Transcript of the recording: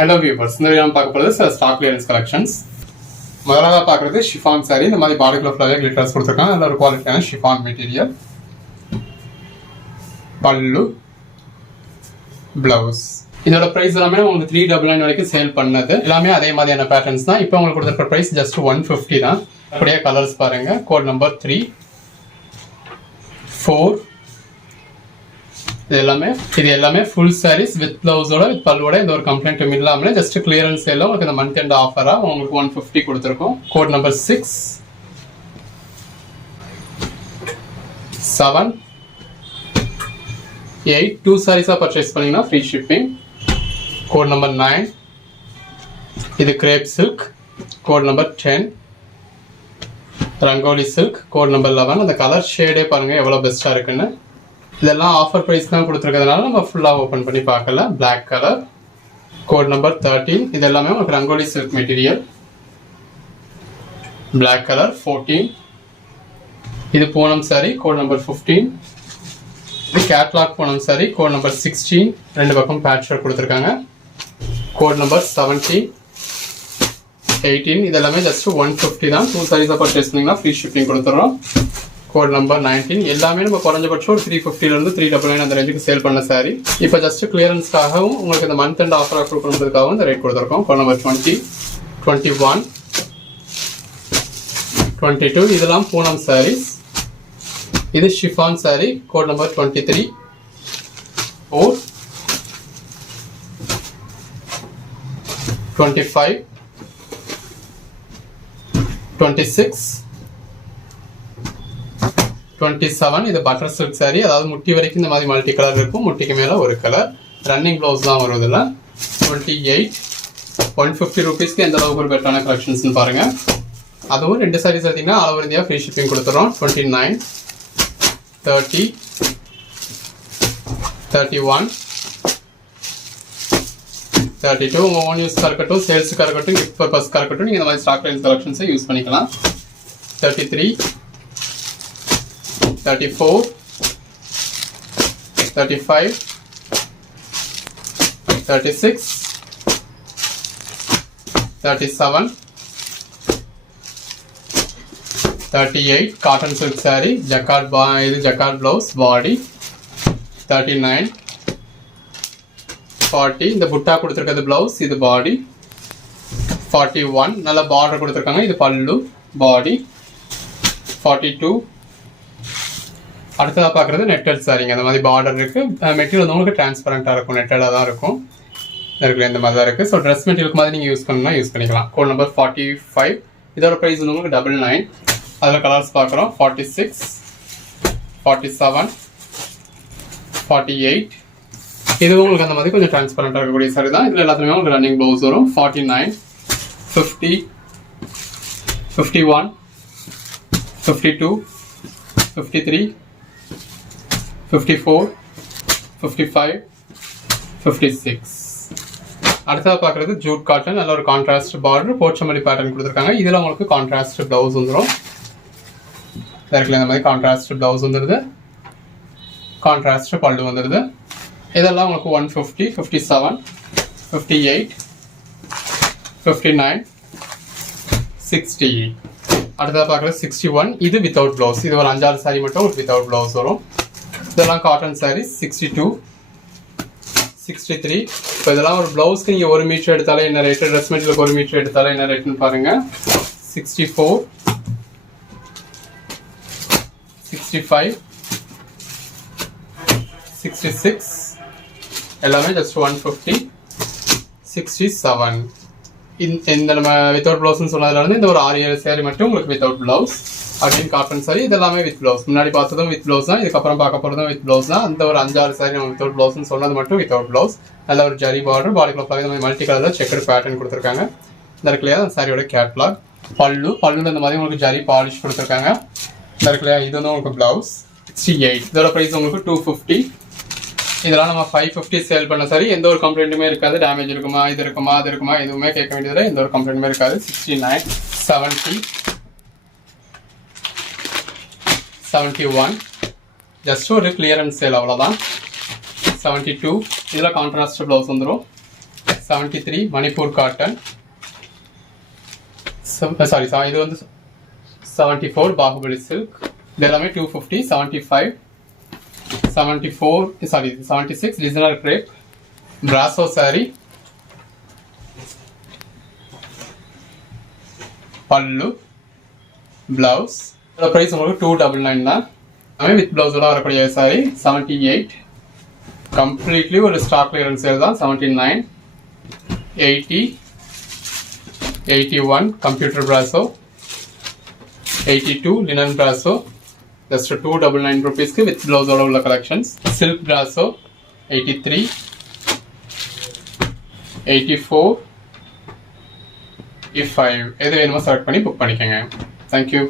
Hello viewers, இந்த video பார்க்க போகிறது சில ஸ்டாக் கிளியரன்ஸ் கலெக்ஷன்ஸ். முதலாக பார்க்குறது ஷிஃபான் சாரி. இந்த மாதிரி பாடிக்குள்ள ஃபுல்லாகவே கிளிட்டர்ஸ் கொடுத்துருக்காங்க. நல்ல ஒரு குவாலிட்டியான ஷிஃபான் மெட்டீரியல். பல்லு, பிளவுஸ். இதோட பிரைஸ் எல்லாமே உங்களுக்கு 399 வரைக்கும் சேல் பண்ணது எல்லாமே அதே மாதிரியான பேட்டர்ன்ஸ் தான். இப்போ உங்களுக்கு கொடுத்துருக்க பிரைஸ் ஜஸ்ட் 150 தான். அப்படியே கலர்ஸ் பாருங்க. Code number 3, 4. இது எல்லாமே ஃபுல் சாரீஸ் வித் பிளவுஸோட வித் பல்லுவோட எந்த ஒரு கம்ப்ளைண்ட்டும் இல்லாமல் ஜஸ்ட் கிளியரன்ஸ் சேல்ல உங்களுக்கு இந்த மந்த் எண்ட் ஆஃபரா உங்களுக்கு 150 கொடுத்துருக்கோம். Code number 6, 7, 8. 2 சாரீஸா பர்ச்சேஸ் பண்ணீங்கன்னா ஃப்ரீ ஷிப்பிங். கோட் நம்பர் 9, இது crepe silk. Code number 10, rangoli silk. Code number 11. அந்த கலர் ஷேடே பாருங்க எவ்வளவு பெஸ்டா இருக்குன்னு. இதெல்லாம் ஆஃபர் ப்ரைஸ் தான் கொடுத்துருக்கிறதுனால நம்ம ஃபுல்லாக ஓப்பன் பண்ணி பார்க்கல. Black colour. Code number 13. இது எல்லாமே உங்களுக்கு rangoli silk material. Black colour 14. இது பூனம் சாரி. Code number 15. இது catalogue Poonam saree. Code number 16. ரெண்டு பக்கம் பேட்ச் ஒர்க் கொடுத்துருக்காங்க. Code number 17, 18. இது எல்லாமே ஜஸ்ட் 150 தான். 2 சாரீஸாக பர்ச்சேஸ் பண்ணிங்கன்னா ஃப்ரீ ஷிப்பிங் கொடுத்துட்றோம். Code number 19. எல்லாமே நம்ம குறைஞ்சபட்சம் ஒரு 350 399 அந்த ரேஞ்சுக்கு சேல் பண்ண சாரி. இப்போ ஜஸ்ட் கிளியரன்ஸ்க்காகவும் உங்களுக்கு இந்த மந்த் அண்ட் ஆஃபராக கொடுக்கணுன்றதுக்காகவும் இந்த ரேட் கொடுத்துருக்கோம். Code number 20, 21, 22. இதெல்லாம் பூனம் சாரீஸ். இது ஷிஃபான் சாரி. Code number 23, 4, 25, 26, 27. இது பட்டர் சில்க் சாரி. அதாவது முட்டி வரைக்கும் இந்த மாதிரி மல்டி கலர் இருக்கும். முட்டிக்கு மேல ஒரு கலர். ரன்னிங் ப்ளவுஸ் தான் வரும் இதில். 28, 150 ருபீஸ்க்கு எந்த அளவுக்கு ஒரு பெட்டரான கலெக்ஷன்ஸ் பாருங்க. அதுவும் 2 சாரீஸ் எடுத்தீங்கன்னா all over India free shipping கொடுத்துறோம். 29, 30, 31, 32. உங்க ஓன் யூஸ்க்காக இருக்கட்டும், சேல்ஸுக்காக இருக்கட்டும், கிஃப்ட் பர்பஸ்க்காக இருக்கட்டும், நீங்க இந்த மாதிரி ஸ்டாக் ரேஞ்ச் கலெக்ஷன்ஸை யூஸ் பண்ணிக்கலாம். 33, 34, 35, 36, 37, 38. Cotton silk sorry. ஜக்கார்ட் இது ஜக்கார்ட் பிளவுஸ் பாடி. 39, 40. இந்த புட்டா கொடுத்துருக்கிறது பிளவுஸ், இது பாடி. 41. நல்ல பார்டர் கொடுத்துருக்காங்க. இது பல்லு, பாடி. 42. அடுத்ததாக பார்க்குறது நெட்டட் சாரிங்க. அந்த மாதிரி பார்டர் இருக்குது. மெட்டீரியல் வந்து உங்களுக்கு டிரான்ஸ்பரண்ட்டாக இருக்கும். நெட்டடாக தான் இருக்கும். இருக்குல்ல இந்த மாதிரி தான் இருக்குது. ஸோ ட்ரெஸ் மெட்டீரியலுக்கு மாதிரி நீங்கள் யூஸ் பண்ணணும்னா யூஸ் பண்ணிக்கலாம். Code number 45. இதோட ப்ரைஸ் வந்து உங்களுக்கு 99. அதில் கலர்ஸ் பார்க்குறோம். 46, 47, 48. இது உங்களுக்கு அந்த மாதிரி கொஞ்சம் டிரான்ஸ்பரண்ட்டாக இருக்கக்கூடிய சாரி தான். இதில் எல்லாத்துலேயுமே உங்களுக்கு ரன்னிங் ப்ளவுஸ் வரும். 49, 50, 51, 52, 53, 54, 55, 56. அடுத்ததாக பார்க்குறது ஜூட் காட்டன். நல்ல ஒரு கான்ட்ராஸ்ட் பார்டர், போச்சமல்லி பேட்டர்ன் கொடுத்துருக்காங்க. இதில் உங்களுக்கு கான்ட்ராஸ்ட் ப்ளவுஸ் வந்துடும். இந்த மாதிரி கான்ட்ராஸ்ட் ப்ளவுஸ் வந்துடுது. கான்ட்ராஸ்ட் பல்லு வந்துடுது. இதெல்லாம் உங்களுக்கு 150, 57, 58, 59, 60. அடுத்ததாக பார்க்குறது 61. இது வித்தவுட் ப்ளவுஸ். இது ஒரு 5-6 சாரி மட்டும் உங்களுக்கு வித்தவுட் ப்ளவுஸ் வரும். இதெல்லாம் காட்டன் சாரி. 62, 63. இப்போ இதெல்லாம் ஒரு ப்ளவுஸ்க்கு நீங்கள் 1 மீட்டர் எடுத்தாலே என்ன ரேட்டு, ட்ரெஸ் மெட்டீரியலுக்கு 1 மீட்டர் எடுத்தாலே என்ன ரேட்டுன்னு பாருங்க. 64, 65, 66. எல்லாமே ஜஸ்ட் 150, 67. இந்த நம்ம வித்தவுட் ப்ளவுஸ்ன்னு சொன்னதுல இருந்து இந்த ஒரு 6-7 சாரி மட்டும் உங்களுக்கு without blouse. Again cotton sorry. இது எல்லாமே வித் ப்ளவுஸ். முன்னாடி பார்த்ததும் வித் ப்ளவுஸ் தான். இதுக்கப்புறம் பார்க்க போகிறதும் வித் ப்ளவுஸ் தான். அந்த ஒரு 5-6 சாரி நம்ம வித்தவுட் ப்ளவுஸ்ன்னு சொன்னது மட்டும் வித்தவுட் ப்ளவுஸ். நல்ல ஒரு ஜரி பார்டர், பாடி கிளாக் இந்த மாதிரி மல்டி கலரில் செக்கர் பேட்டர்ன் கொடுத்துருக்காங்க. இந்த இருக்குல்லையா அந்த சாரியோட கேட்லாக். பல்லுல இந்த மாதிரி உங்களுக்கு ஜரி பாலிஷ் கொடுத்துருக்காங்க. இந்த இருக்குல்லையா இது வந்து உங்களுக்கு ப்ளவுஸ். 68. இதோட ப்ரைஸ் உங்களுக்கு 250. இதெல்லாம் நம்ம 550 சேல் பண்ண சாரி. எந்த ஒரு கம்ப்ளைண்ட்டுமே இருக்காது. டேமேஜ் இருக்குமா, இது இருக்குமா, அது இருக்குமா, எதுவுமே கேட்க வேண்டியதில்லை. எந்த ஒரு கம்ப்ளைண்ட்டுமே இருக்காது. 69, 70, 71. ஜஸ்ட் ஒரு கிளியரன்ஸ் சேல் அவ்வளோதான். 72. இதில் கான்ட்ராஸ்ட் ப்ளவுஸ் வந்துடும். 73 மணிப்பூர் காட்டன். சாரி இது வந்து 74 பாகுபலி சில்க். இது எல்லாமே 250. 75 74 sari 76 designer crepe brasso sari. பல்லு பிளவுஸ் பிரைஸ் உங்களுக்கு 299 தான். எல்லாமே வித் பிளவுஸோட வரக்கூடிய சாரி. 78 கம்ப்ளீட்லி ஒரு ஸ்டாக் கிளியரன்ஸ் சேல் தான். 79 80 81 computer brasso. 82 linen brasso. Just 299 rupeesக்கு வித் பிளவுஸோட உள்ள கலெக்ஷன்ஸ். சில்க் பிராசோ 83 84 85 எது வேணுமோ செலக்ட் பண்ணி புக் பண்ணிக்கோங்க. தேங்க்யூ.